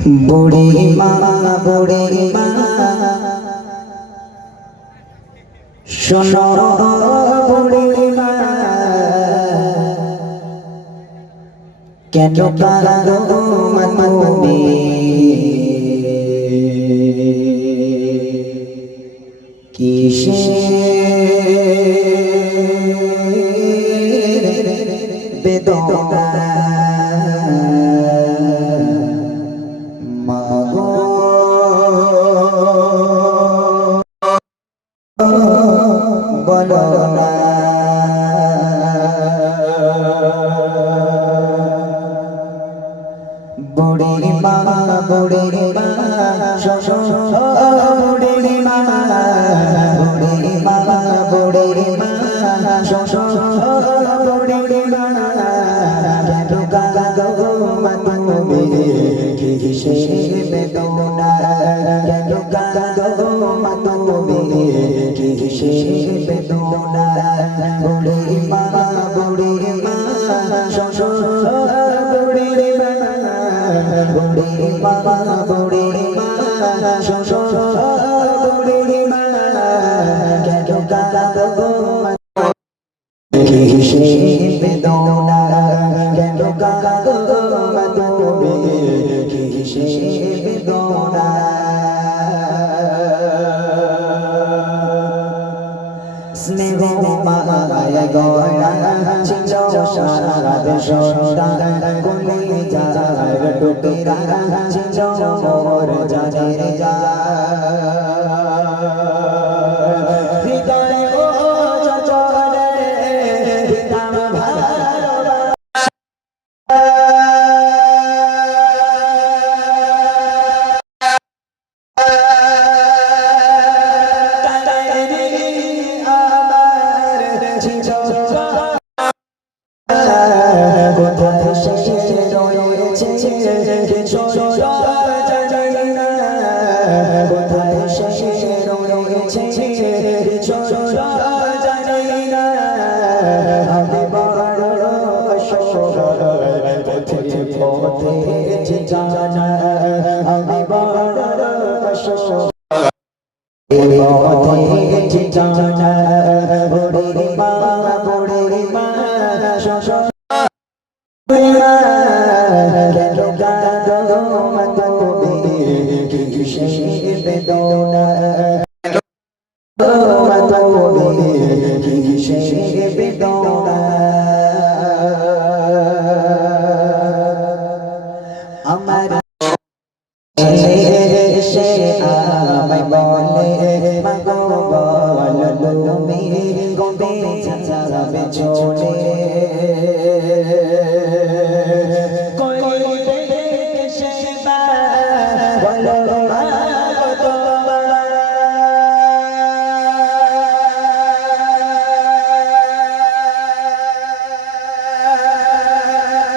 বুড়ি মা বুড়ি মা শোনো বুড়ি মা কেন কাঁদো মনমে কিসের বেদনা? বলো না বুড়ি মা বুড়ি মা বুড়ি মা বুড়ি মা বুড়ি মা। বুড়ি মা দুগা গো কিসে বেদনা বুড়ি মা বুড়ি মা বুড়ি মা বুড়ি মা বুড়ি মা বুড়ি মা দুগা গো কিসে বেদনা মায়া গড়া ছিল সারাদ সন্তান কোলে যার টুকরা ছিল মোর জানের যা না কোথায় সে রয়েছে আমি বড় পথে পথে জানা আমি বড় পথে জানা বেদনা আমার সে আমায় বলে মাগো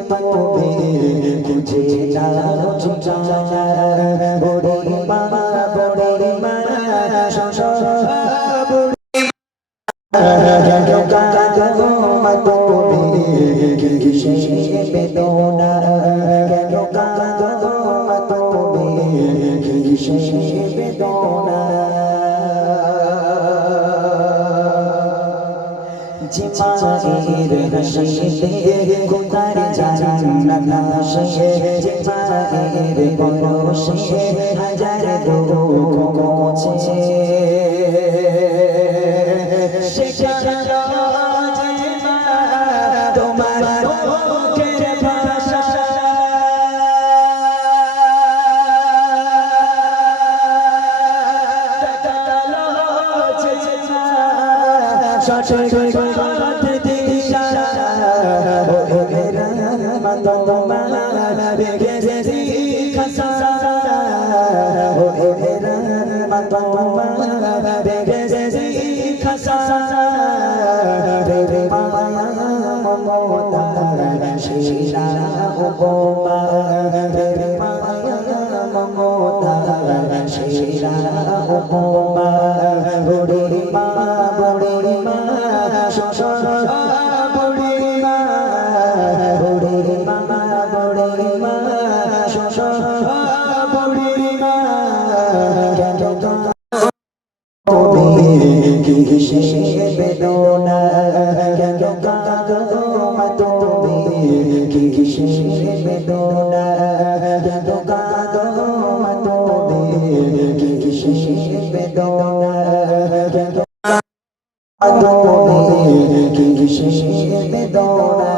মতমে খুঁজে যাও ঠিকানা বড়ি মা বড়ি মা শশ বড়ি বেদনা কেন কাঁদো মতমে কিসে বেদনা জিমায়ের হাসিতে কোথার আসে জিমায়ের পরশে হাজার দুঃখ মোছে তোমার সঠিক দিশা ও খসা রে কিসে বেদনা? কেন কাঁদো তুমি? কিসে বেদনা? কেন কাঁদো তুমি? কিসে বেদনা? কেন কাঁদো তুমি? কিসে বেদনা?